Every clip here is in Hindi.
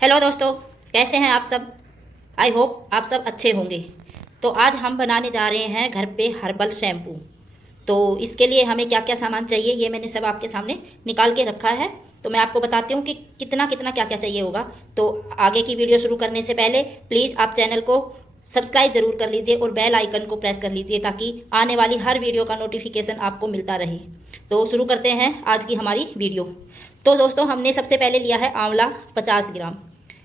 हेलो दोस्तों, कैसे हैं आप सब। आई होप आप सब अच्छे होंगे। तो आज हम बनाने जा रहे हैं घर पे हर्बल शैम्पू। तो इसके लिए हमें क्या क्या सामान चाहिए ये मैंने सब आपके सामने निकाल के रखा है। तो मैं आपको बताती हूँ कि कितना कितना क्या क्या चाहिए होगा। तो आगे की वीडियो शुरू करने से पहले प्लीज़ आप चैनल को सब्सक्राइब जरूर कर लीजिए और बेल आइकन को प्रेस कर लीजिए ताकि आने वाली हर वीडियो का नोटिफिकेशन आपको मिलता रहे। तो शुरू करते हैं आज की हमारी वीडियो। तो दोस्तों, हमने सबसे पहले लिया है आंवला 50 ग्राम।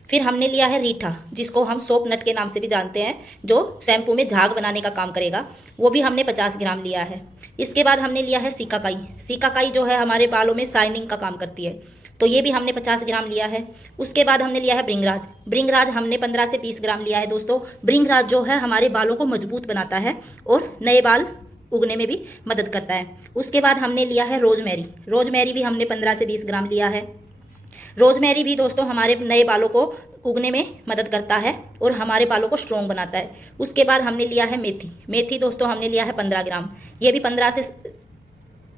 फिर हमने लिया है रीठा, जिसको हम सोप नट के नाम से भी जानते हैं, जो शैम्पू में झाग बनाने का काम करेगा। वो भी हमने 50 ग्राम लिया है। इसके बाद हमने लिया है सीकाकाई। सीकाकाई जो है हमारे बालों में शाइनिंग का काम करती है, तो ये भी हमने 50 ग्राम लिया है। उसके बाद हमने लिया है ब्रिंगराज। ब्रिंगराज हमने 15 से 20 ग्राम लिया है। दोस्तों, ब्रिंगराज जो है हमारे बालों को मजबूत बनाता है और नए बाल उगने में भी मदद करता है। उसके बाद हमने लिया है रोजमेरी। रोजमेरी भी हमने 15 से 20 ग्राम लिया है। रोजमेरी भी दोस्तों हमारे नए बालों को उगने में मदद करता है और हमारे बालों को स्ट्रॉन्ग बनाता है। उसके बाद हमने लिया है मेथी। मेथी दोस्तों हमने लिया है 15 ग्राम। ये भी 15 से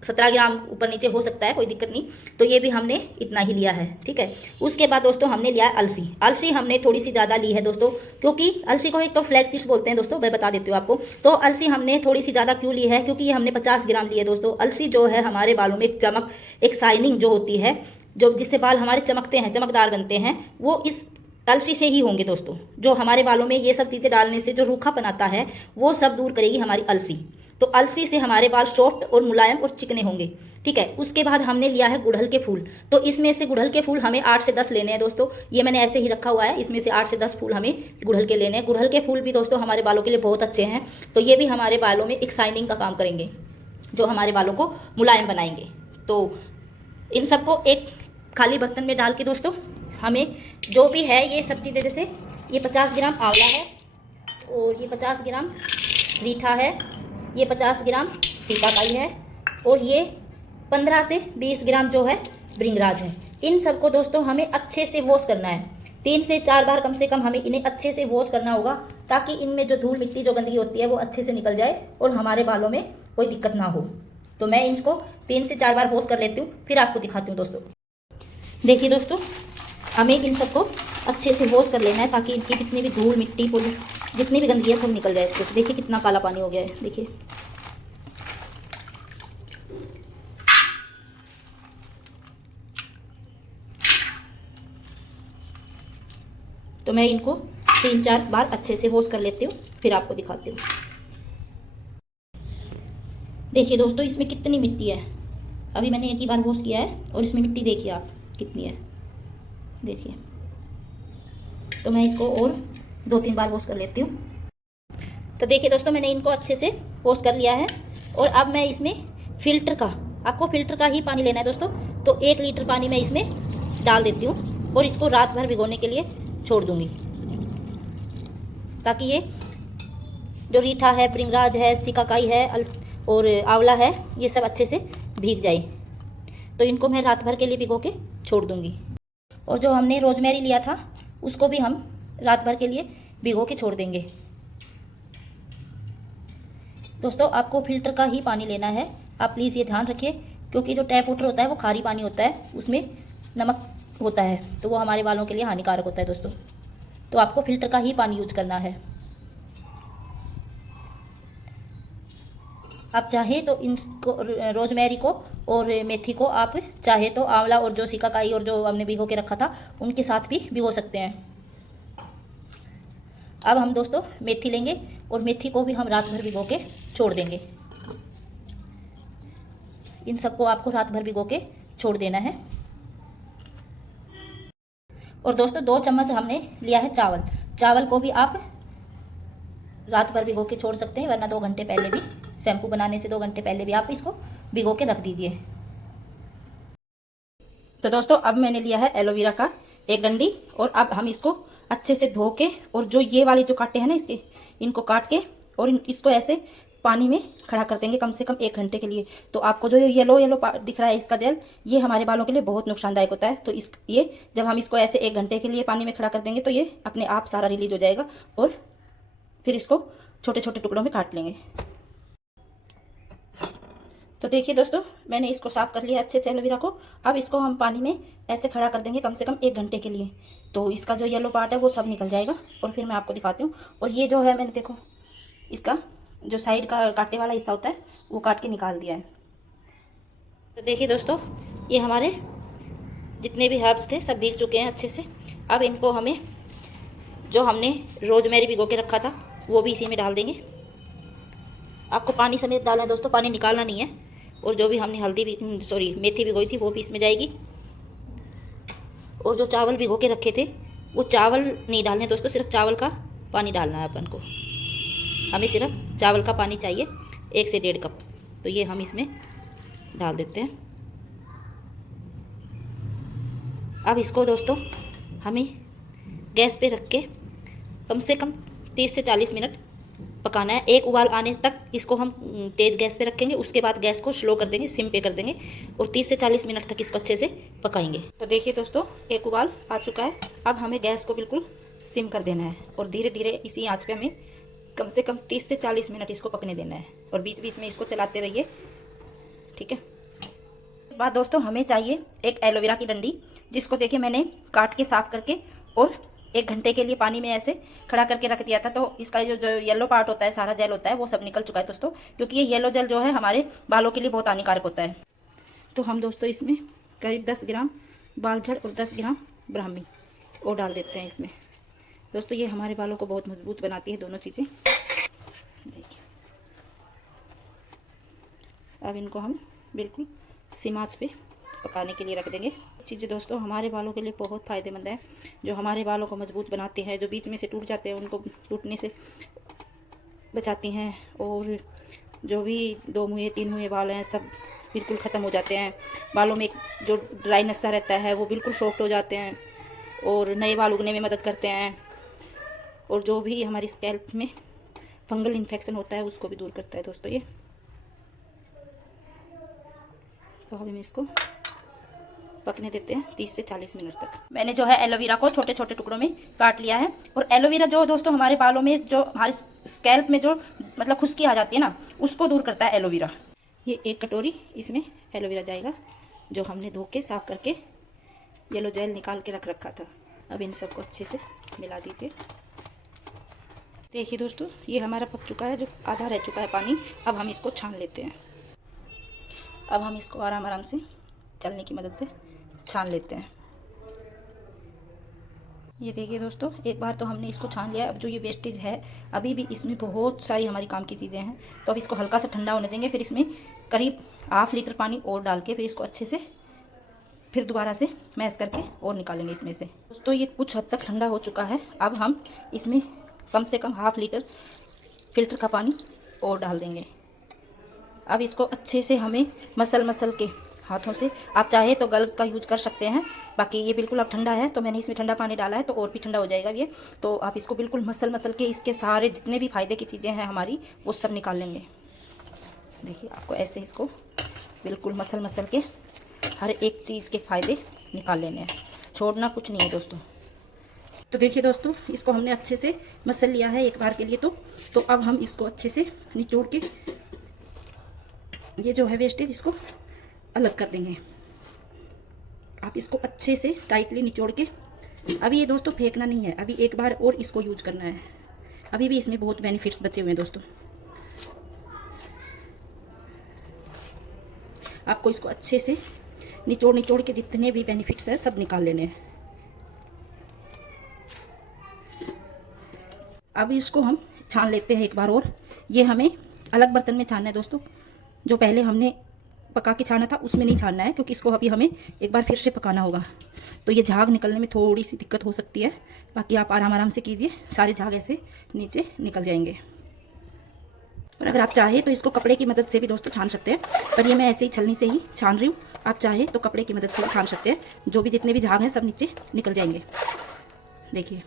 17 ग्राम ऊपर नीचे हो सकता है, कोई दिक्कत नहीं। तो ये भी हमने इतना ही लिया है, ठीक है। उसके बाद दोस्तों हमने लिया है अलसी। अलसी हमने थोड़ी सी ज़्यादा ली है दोस्तों, क्योंकि अलसी को एक तो फ्लैक्स सीड्स बोलते हैं दोस्तों, मैं बता देती हूँ आपको। तो अलसी हमने थोड़ी सी ज़्यादा क्यों ली है, क्योंकि ये हमने 50 ग्राम ली है दोस्तों। अलसी जो है हमारे बालों में एक चमक, एक शाइनिंग जो होती है, जो जिससे बाल हमारे चमकते हैं, चमकदार बनते हैं, वो इस अलसी से ही होंगे दोस्तों। जो हमारे बालों में ये सब चीज़ें डालने से जो रूखापन आता है वो सब दूर करेगी हमारी अलसी। तो अलसी से हमारे बाल सॉफ्ट और मुलायम और चिकने होंगे, ठीक है। उसके बाद हमने लिया है गुड़हल के फूल। तो इसमें से गुड़हल के फूल हमें 8 से 10 लेने हैं दोस्तों। ये मैंने ऐसे ही रखा हुआ है, इसमें से 8 से 10 फूल हमें गुड़हल के लेने हैं। गुड़हल के फूल भी दोस्तों हमारे बालों के लिए बहुत अच्छे हैं। तो ये भी हमारे बालों में एक शाइनिंग का काम करेंगे, जो हमारे बालों को मुलायम बनाएंगे। तो इन सबको एक खाली बर्तन में डाल के दोस्तों हमें जो भी है ये सब चीज़ें, जैसे ये 50 ग्राम आंवला है और ये 50 ग्राम रीठा है, ये 50 ग्राम सीताकाई है और ये 15 से 20 ग्राम जो है ब्रिंगराज है। इन सबको दोस्तों हमें अच्छे से वॉश करना है। 3 से 4 बार कम से कम हमें इन्हें अच्छे से वॉश करना होगा, ताकि इनमें जो धूल मिट्टी जो गंदगी होती है वो अच्छे से निकल जाए और हमारे बालों में कोई दिक्कत ना हो। तो मैं इसको 3 से 4 बार वॉश कर लेती हूँ, फिर आपको दिखाती हूँ दोस्तों। देखिए दोस्तों, हमें इन सबको अच्छे से वॉश कर लेना है, ताकि इनकी जितनी भी धूल मिट्टी जितनी भी गंदगी है सब निकल जाए। जैसे देखिए कितना काला पानी हो गया है, देखिए। तो मैं इनको 3-4 बार अच्छे से वॉश कर लेती हूँ, फिर आपको दिखाती हूँ। देखिए दोस्तों, इसमें कितनी मिट्टी है। अभी मैंने एक ही बार वॉश किया है और इसमें मिट्टी देखिए आप कितनी है, देखिए। तो मैं इसको और 2-3 बार वॉश कर लेती हूँ। तो देखिए दोस्तों, मैंने इनको अच्छे से वॉश कर लिया है और अब मैं इसमें फिल्टर का, आपको फिल्टर का ही पानी लेना है दोस्तों। तो 1 लीटर पानी मैं इसमें डाल देती हूँ और इसको रात भर भिगोने के लिए छोड़ दूँगी, ताकि ये जो रीठा है, ब्रिंगराज है, सिकाकाई है और आंवला है, ये सब अच्छे से भीग जाए। तो इनको मैं रात भर के लिए भिगो के छोड़ दूँगी। और जो हमने रोजमेरी लिया था उसको भी हम रात भर के लिए भिगो के छोड़ देंगे। दोस्तों, आपको फिल्टर का ही पानी लेना है, आप प्लीज़ ये ध्यान रखिए, क्योंकि जो टैप वाटर होता है वो खारी पानी होता है, उसमें नमक होता है, तो वो हमारे बालों के लिए हानिकारक होता है दोस्तों। तो आपको फिल्टर का ही पानी यूज करना है। आप चाहे तो इनको, रोजमेरी को और मेथी को, आप चाहे तो आंवला और जो सिकाकाई और जो हमने भिगो के रखा था उनके साथ भी भिगो सकते हैं। अब हम दोस्तों मेथी लेंगे और मेथी को भी हम रात भर भिगो के छोड़ देंगे। इन सबको आपको रात भर भिगो के छोड़ देना है। और दोस्तों 2 चम्मच हमने लिया है चावल। चावल को भी आप रात भर भिगो के छोड़ सकते हैं, वरना 2 घंटे पहले भी, शैम्पू बनाने से 2 घंटे पहले भी आप इसको भिगो के रख दीजिए। तो दोस्तों, अब मैंने लिया है एलोवेरा का 1 डंडी और अब हम इसको अच्छे से धो के, और जो ये वाले जो कांटे हैं ना इसके, इनको काट के और इसको ऐसे पानी में खड़ा कर देंगे कम से कम 1 घंटे के लिए। तो आपको जो येलो येलो दिख रहा है इसका जेल, ये हमारे बालों के लिए बहुत नुकसानदायक होता है। तो ये जब हम इसको ऐसे 1 घंटे के लिए पानी में खड़ा कर देंगे तो ये अपने आप सारा रिलीज हो जाएगा और फिर इसको छोटे छोटे टुकड़ों में काट लेंगे। तो देखिए दोस्तों, मैंने इसको साफ़ कर लिया अच्छे से एलोवेरा को। अब इसको हम पानी में ऐसे खड़ा कर देंगे कम से कम 1 घंटे के लिए। तो इसका जो येलो पार्ट है वो सब निकल जाएगा और फिर मैं आपको दिखाती हूँ। और ये जो है मैंने देखो इसका जो साइड का कांटे वाला हिस्सा होता है वो काट के निकाल दिया है। तो देखिए दोस्तों, ये हमारे जितने भी हर्ब्स थे सब भीग चुके हैं अच्छे से। अब इनको हमें जो हमने रोजमेरी भिगो के रखा था वो भी इसी में डाल देंगे। आपको पानी समेत डालना है दोस्तों, पानी निकालना नहीं है। और जो भी हमने मेथी भिगोई थी वो भी इसमें जाएगी। और जो चावल भिगो के रखे थे वो चावल नहीं डालने दोस्तों, सिर्फ चावल का पानी डालना है अपन को। हमें सिर्फ चावल का पानी चाहिए 1 से 1.5 कप। तो ये हम इसमें डाल देते हैं। अब इसको दोस्तों हमें गैस पे रख के कम से कम 30 से 40 मिनट पकाना है। एक उबाल आने तक इसको हम तेज़ गैस पे रखेंगे, उसके बाद गैस को स्लो कर देंगे, सिम पे कर देंगे और 30 से 40 मिनट तक इसको अच्छे से पकाएंगे। तो देखिए दोस्तों, एक उबाल आ चुका है। अब हमें गैस को बिल्कुल सिम कर देना है और धीरे धीरे इसी आंच पे हमें कम से कम 30 से 40 मिनट इसको पकने देना है और बीच बीच में इसको चलाते रहिए, ठीक है। बाद दोस्तों हमें चाहिए एक एलोवेरा की डंडी, जिसको देखिए मैंने काट के साफ़ करके और 1 घंटे के लिए पानी में ऐसे खड़ा करके रख दिया था। तो इसका जो येलो पार्ट होता है, सारा जेल होता है, वो सब निकल चुका है दोस्तों। क्योंकि ये येलो जेल जो है हमारे बालों के लिए बहुत हानिकारक होता है। तो हम दोस्तों इसमें करीब 10 ग्राम बालझड़ और 10 ग्राम ब्राह्मी और डाल देते हैं इसमें। दोस्तों ये हमारे बालों को बहुत मजबूत बनाती है दोनों चीज़ें। देखिए अब इनको हम बिल्कुल सिम आंच पे पकाने के लिए रख देंगे। चीज़ें दोस्तों हमारे बालों के लिए बहुत फ़ायदेमंद है, जो हमारे बालों को मजबूत बनाते हैं, जो बीच में से टूट जाते हैं उनको टूटने से बचाती हैं। और जो भी 2 मुँहे 3 मुँहे बाल हैं सब बिल्कुल ख़त्म हो जाते हैं। बालों में जो ड्राइनेस सा रहता है वो बिल्कुल सॉफ्ट हो जाते हैं और नए बाल उगने में मदद करते हैं। और जो भी हमारी स्कैल्प में फंगल इन्फेक्शन होता है उसको भी दूर करता है दोस्तों ये। तो हम इसको पकने देते हैं 30 से 40 मिनट तक। मैंने जो है एलोवेरा को छोटे छोटे टुकड़ों में काट लिया है। और एलोवेरा जो दोस्तों हमारे बालों में, जो हमारे स्कैल्प में जो मतलब खुश्की आ जाती है ना, उसको दूर करता है एलोवेरा। ये 1 कटोरी इसमें एलोवेरा जाएगा, जो हमने धो के साफ़ करके येलो जेल निकाल के रख रखा था। अब इन सबको अच्छे से मिला दीजिए। देखिए दोस्तों, ये हमारा पक चुका है, जो आधा रह चुका है पानी। अब हम इसको छान लेते हैं। अब हम इसको आराम आराम से चलने की मदद से छान लेते हैं। ये देखिए दोस्तों, एक बार तो हमने इसको छान लिया। अब जो ये वेस्टेज है, अभी भी इसमें बहुत सारी हमारी काम की चीज़ें हैं। तो अब इसको हल्का सा ठंडा होने देंगे। फिर इसमें करीब ½ लीटर पानी और डाल के फिर इसको अच्छे से फिर दोबारा से मैश करके और निकालेंगे इसमें से। दोस्तों ये कुछ हद तक ठंडा हो चुका है। अब हम इसमें कम से कम ½ लीटर फिल्टर का पानी और डाल देंगे। अब इसको अच्छे से हमें मसल के हाथों से, आप चाहे तो ग्लव्स का यूज कर सकते हैं। बाकी ये बिल्कुल अब ठंडा है, तो मैंने इसमें ठंडा पानी डाला है तो और भी ठंडा हो जाएगा ये। तो आप इसको बिल्कुल मसल के इसके सारे जितने भी फ़ायदे की चीज़ें हैं हमारी, वो सब निकाल लेंगे। देखिए आपको ऐसे इसको बिल्कुल मसल के हर एक चीज़ के फ़ायदे निकाल लेने हैं, छोड़ना कुछ नहीं है दोस्तों। तो देखिए दोस्तों, इसको हमने अच्छे से मसल लिया है एक बार के लिए। तो अब हम इसको अच्छे से निचोड़ के ये जो है वेस्टेज इसको अलग कर देंगे। आप इसको अच्छे से टाइटली निचोड़ के, अभी ये दोस्तों फेंकना नहीं है, अभी एक बार और इसको यूज करना है। अभी भी इसमें बहुत बेनिफिट्स बचे हुए हैं दोस्तों। आपको इसको अच्छे से निचोड़ के जितने भी बेनिफिट्स हैं सब निकाल लेने हैं। अभी इसको हम छान लेते हैं एक बार और। ये हमें अलग बर्तन में छानना है दोस्तों। जो पहले हमने पका के छाना था उसमें नहीं छानना है, क्योंकि इसको अभी हमें एक बार फिर से पकाना होगा। तो ये झाग निकलने में थोड़ी सी दिक्कत हो सकती है। बाकी आप आराम से कीजिए, सारे झाग ऐसे नीचे निकल जाएंगे। और अगर आप चाहें तो इसको कपड़े की मदद से भी दोस्तों छान सकते हैं, पर ये मैं ऐसे ही छलनी से ही छान रही हूँ। आप चाहें तो कपड़े की मदद से भी छान सकते हैं, जो भी जितने भी झाग हैं सब नीचे निकल जाएंगे। देखिए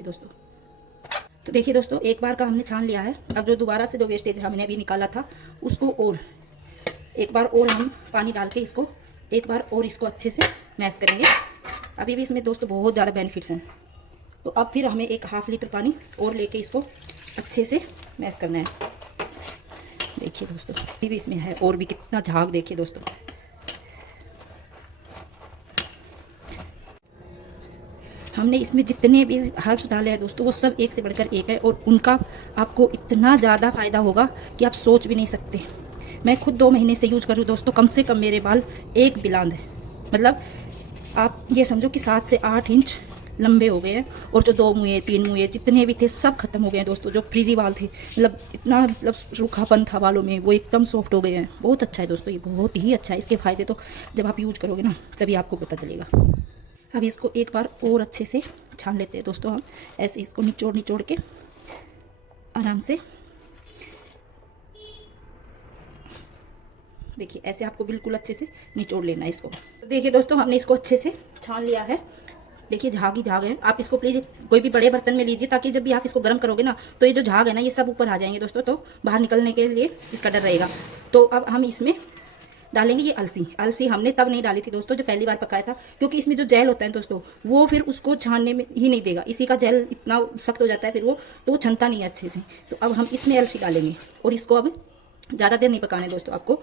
दोस्तों, तो देखिए दोस्तों, एक बार का हमने छान लिया है। अब जो दोबारा से जो वेस्टेज हमने अभी निकाला था उसको और एक बार और हम पानी डाल के इसको एक बार और इसको अच्छे से मैश करेंगे। अभी भी इसमें दोस्तों बहुत ज़्यादा बेनिफिट्स हैं। तो अब फिर हमें एक ½ लीटर पानी और लेके इसको अच्छे से मैश करना है। देखिए दोस्तों, ये भी इसमें है और भी कितना झाग देखिए दोस्तों। हमने इसमें जितने भी हर्ब्स डाले हैं दोस्तों, वो सब एक से बढ़कर एक है और उनका आपको इतना ज़्यादा फ़ायदा होगा कि आप सोच भी नहीं सकते। मैं खुद 2 महीने से यूज़ कर रही हूँ दोस्तों। कम से कम मेरे बाल 1 बिलांद है, मतलब आप ये समझो कि 7 से 8 इंच लंबे हो गए हैं। और जो 2 मुँहे 3 मुँहे जितने भी थे सब खत्म हो गए हैं दोस्तों। जो फ्रीजी बाल थे, मतलब इतना मतलब रूखापन था बालों में, वो एकदम सॉफ्ट हो गए हैं। बहुत अच्छा है दोस्तों, ये बहुत ही अच्छा है। इसके फ़ायदे तो जब आप यूज करोगे ना तभी आपको पता चलेगा। अब इसको एक बार और अच्छे से छान लेते हैं दोस्तों। हम ऐसे इसको निचोड़ निचोड़ के आराम से, देखिए ऐसे आपको बिल्कुल अच्छे से निचोड़ लेना है इसको। तो देखिए दोस्तों, हमने इसको अच्छे से छान लिया है। देखिए झाग ही झाग है। आप इसको प्लीज़ कोई भी बड़े बर्तन में लीजिए, ताकि जब भी आप इसको गर्म करोगे ना तो ये जो झाग है ना ये सब ऊपर आ जाएंगे दोस्तों, तो बाहर निकलने के लिए इसका डर रहेगा। तो अब हम इसमें डालेंगे ये अलसी। अलसी हमने तब नहीं डाली थी दोस्तों जब पहली बार पकाया था, क्योंकि इसमें जो जेल होता है दोस्तों वो फिर उसको छानने में ही नहीं देगा। इसी का जेल इतना सख्त हो जाता है फिर वो, तो वो छनता नहीं है अच्छे से। तो अब हम इसमें अलसी डालेंगे और इसको अब ज़्यादा देर नहीं पकाना है दोस्तों, आपको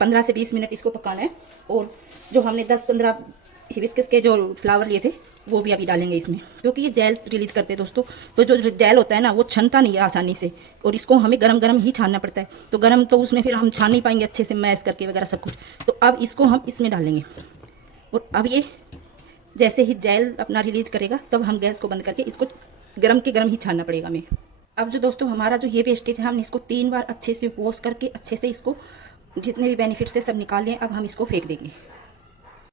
15 से 20 मिनट इसको पकाना है। और जो हमने 10-15 हिबिस्कस के जो फ्लावर लिए थे वो भी अभी डालेंगे इसमें, क्योंकि ये जेल रिलीज करते हैं दोस्तों। तो जो जेल होता है ना वो छनता नहीं है आसानी से, और इसको हमें गरम गरम ही छानना पड़ता है। तो गरम तो उसमें फिर हम छान नहीं पाएंगे अच्छे से मैश करके वगैरह सब कुछ। तो अब इसको हम इसमें डालेंगे और अब ये जैसे ही जेल अपना रिलीज करेगा तब हम गैस को बंद करके इसको गरम के गरम ही छानना पड़ेगा हमें। अब जो दोस्तों हमारा जो ये वेस्टेज है, हमने इसको 3 बार अच्छे से वॉश करके अच्छे से इसको जितने भी बेनिफिट्स थे सब निकाल लिए। अब हम इसको फेंक देंगे।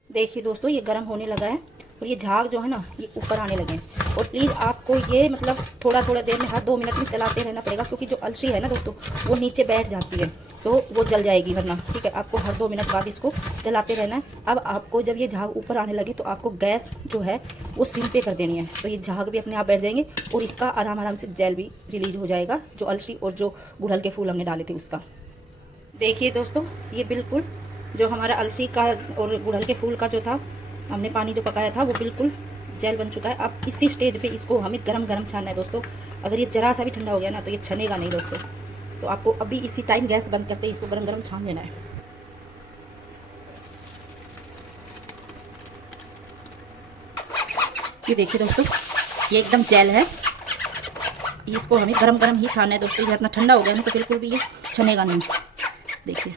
देखिए दोस्तों, ये गर्म होने लगा है और ये झाग जो है ना ये ऊपर आने लगे हैं। और प्लीज़ आपको ये मतलब थोड़ा थोड़ा देर में, हर 2 मिनट में चलाते रहना पड़ेगा, क्योंकि जो अलसी है ना दोस्तों वो नीचे बैठ जाती है तो वो जल जाएगी वरना। ठीक है, आपको हर 2 मिनट बाद इसको चलाते रहना है। अब आपको जब ये झाग ऊपर आने लगे तो आपको गैस जो है वो सिम पे कर देनी है, तो ये झाग भी अपने आप बैठ जाएंगे और इसका आराम आराम से जेल भी रिलीज हो जाएगा, जो अलसी और जो गुड़हल के फूल हमने डाले थे उसका। देखिए दोस्तों, ये बिल्कुल जो हमारा अलसी का और गुड़हल के फूल का जो था हमने पानी जो पकाया था वो बिल्कुल जेल बन चुका है। अब इसी स्टेज पे इसको हमें गरम गरम छानना है दोस्तों। अगर ये जरा सा भी ठंडा हो गया ना तो ये छनेगा नहीं दोस्तों। तो आपको अभी इसी टाइम गैस बंद करते इसको गरम गरम छान लेना है। ये देखिए दोस्तों, ये एकदम जेल है। इसको हमें गरम गरम ही छानना है दोस्तों। ये इतना ठंडा हो गया ना तो बिल्कुल भी ये छनेगा नहीं। देखिए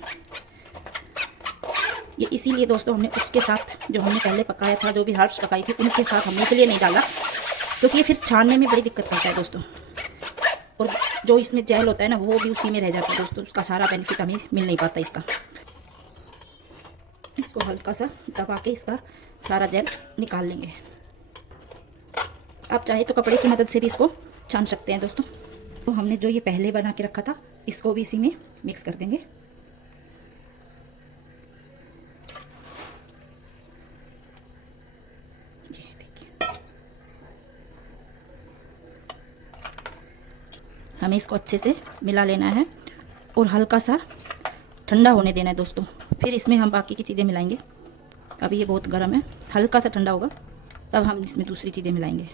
ये इसीलिए दोस्तों हमने उसके साथ जो हमने पहले पकाया था, जो भी हर्ब्स पकाई थी उनके साथ हमने इसलिए नहीं डाला, क्योंकि ये फिर छानने में बड़ी दिक्कत करता है दोस्तों। और जो इसमें जेल होता है ना वो भी उसी में रह जाता है दोस्तों, उसका सारा बेनिफिट हमें मिल नहीं पाता इसका। इसको हल्का सा दबा के इसका सारा जेल निकाल लेंगे। आप चाहे तो कपड़े की मदद से भी इसको छान सकते हैं दोस्तों। तो हमने जो ये पहले बना के रखा था इसको भी इसी में मिक्स कर देंगे। हमें इसको अच्छे से मिला लेना है और हल्का सा ठंडा होने देना है दोस्तों, फिर इसमें हम बाकी की चीज़ें मिलाएंगे। अभी ये बहुत गर्म है, हल्का सा ठंडा होगा तब हम इसमें दूसरी चीज़ें मिलाएंगे।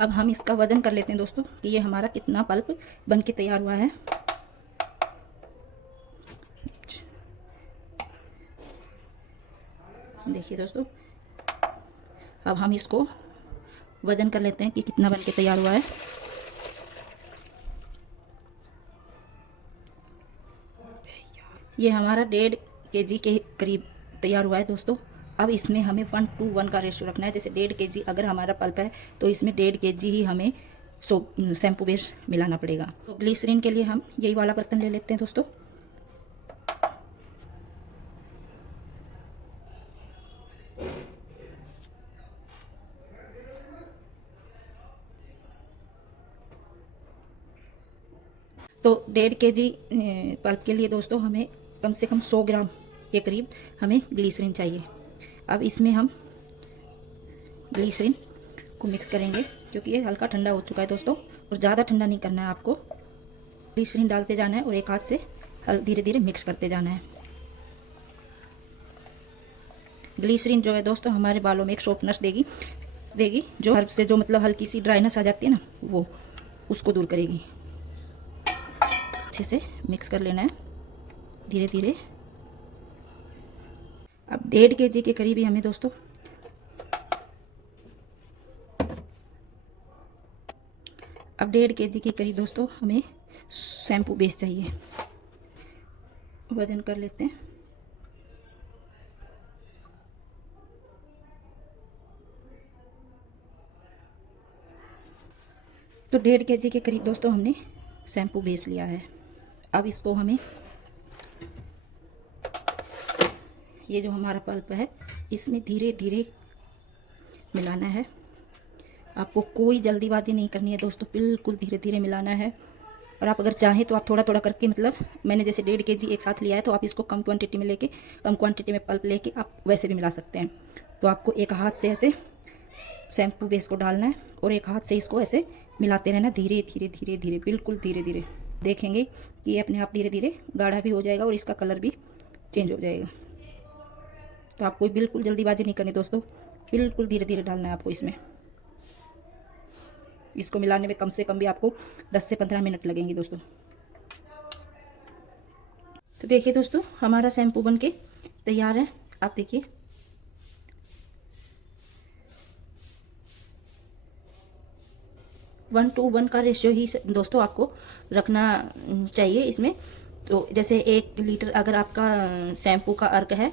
अब हम इसका वज़न कर लेते हैं दोस्तों कि ये हमारा कितना पल्प बन के तैयार हुआ है। देखिए दोस्तों, अब हम इसको वज़न कर लेते हैं कि कितना बन के तैयार हुआ है। ये हमारा 1.5 kg के करीब तैयार हुआ है दोस्तों। अब इसमें हमें 1:1 का रेशियो रखना है। जैसे 1.5 kg अगर हमारा पल्प है तो इसमें 1.5 kg ही हमें शैम्पू बेस मिलाना पड़ेगा। तो ग्लिसरीन के लिए हम यही वाला बर्तन ले लेते हैं दोस्तों। तो 1.5 kg पल्प के लिए दोस्तों हमें कम से कम 100 ग्राम के करीब हमें ग्लिसरीन चाहिए। अब इसमें हम ग्लिसरीन को मिक्स करेंगे, क्योंकि ये हल्का ठंडा हो चुका है दोस्तों और ज़्यादा ठंडा नहीं करना है आपको। ग्लिसरीन डालते जाना है और एक हाथ से धीरे धीरे मिक्स करते जाना है। ग्लिसरीन जो है दोस्तों हमारे बालों में एक सॉफ्टनेस देगी जो हर्ब से जो मतलब हल्की सी ड्राइनेस आ जाती है ना वो उसको दूर करेगी। अच्छे से मिक्स कर लेना है धीरे धीरे। अब 1.5 kg के करीब ही हमें दोस्तों अब 1.5 kg के करीब दोस्तों हमें शैम्पू बेस चाहिए। वज़न कर लेते हैं। तो 1.5 kg के करीब दोस्तों हमने शैम्पू बेस लिया है। अब इसको हमें ये जो हमारा पल्प है इसमें धीरे धीरे मिलाना है। आपको कोई जल्दीबाजी नहीं करनी है दोस्तों, बिल्कुल धीरे धीरे मिलाना है। और आप अगर चाहें तो आप थोड़ा थोड़ा करके, मतलब मैंने जैसे 1.5 kg एक साथ लिया है तो आप इसको कम क्वांटिटी में लेके, कम क्वांटिटी में पल्प लेके आप वैसे भी मिला सकते हैं। तो आपको एक हाथ से ऐसे शैम्पू बेस को डालना है और एक हाथ से इसको ऐसे मिलाते रहना धीरे धीरे धीरे धीरे, बिल्कुल धीरे धीरे। देखेंगे कि ये अपने आप धीरे धीरे गाढ़ा भी हो जाएगा और इसका कलर भी चेंज हो जाएगा। तो आपको बिल्कुल जल्दीबाजी नहीं करनी दोस्तों, बिल्कुल धीरे धीरे डालना है आपको इसमें। इसको मिलाने में कम से कम भी आपको 10 से 15 मिनट लगेंगे दोस्तों। तो देखिए दोस्तों हमारा शैम्पू बनके तैयार है। आप देखिए, वन टू वन का रेशियो ही दोस्तों आपको रखना चाहिए इसमें। तो जैसे 1 लीटर अगर आपका शैम्पू का अर्क है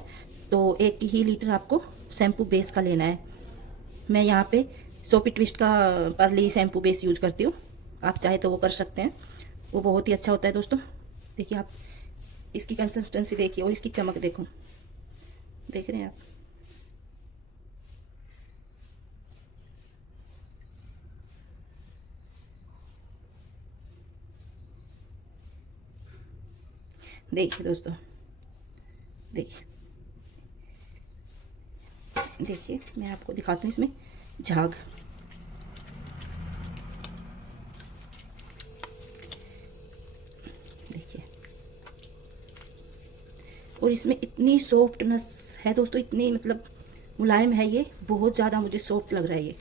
तो 1 ही लीटर आपको शैम्पू बेस का लेना है। मैं यहाँ पे सोपी ट्विस्ट का पर्ली शैम्पू बेस यूज करती हूँ, आप चाहे तो वो कर सकते हैं, वो बहुत ही अच्छा होता है दोस्तों। देखिए आप इसकी कंसिस्टेंसी देखिए और इसकी चमक देखो, देख रहे हैं आप। देखिए दोस्तों, देखिए देखिए मैं आपको दिखाती हूँ इसमें झाग। देखिए, और इसमें इतनी सॉफ्टनेस है दोस्तों, इतनी मतलब मुलायम है ये, बहुत ज़्यादा मुझे सॉफ्ट लग रहा है ये।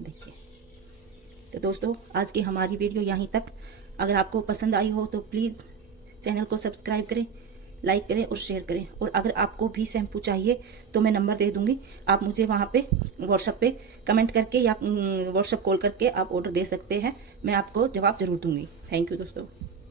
देखिए तो दोस्तों आज की हमारी वीडियो यहीं तक। अगर आपको पसंद आई हो तो प्लीज़ चैनल को सब्सक्राइब करें, लाइक करें और शेयर करें। और अगर आपको भी शैम्पू चाहिए तो मैं नंबर दे दूंगी, आप मुझे वहाँ पे व्हाट्सएप पे कमेंट करके या व्हाट्सएप कॉल करके आप ऑर्डर दे सकते हैं, मैं आपको जवाब ज़रूर दूंगी। थैंक यू दोस्तों।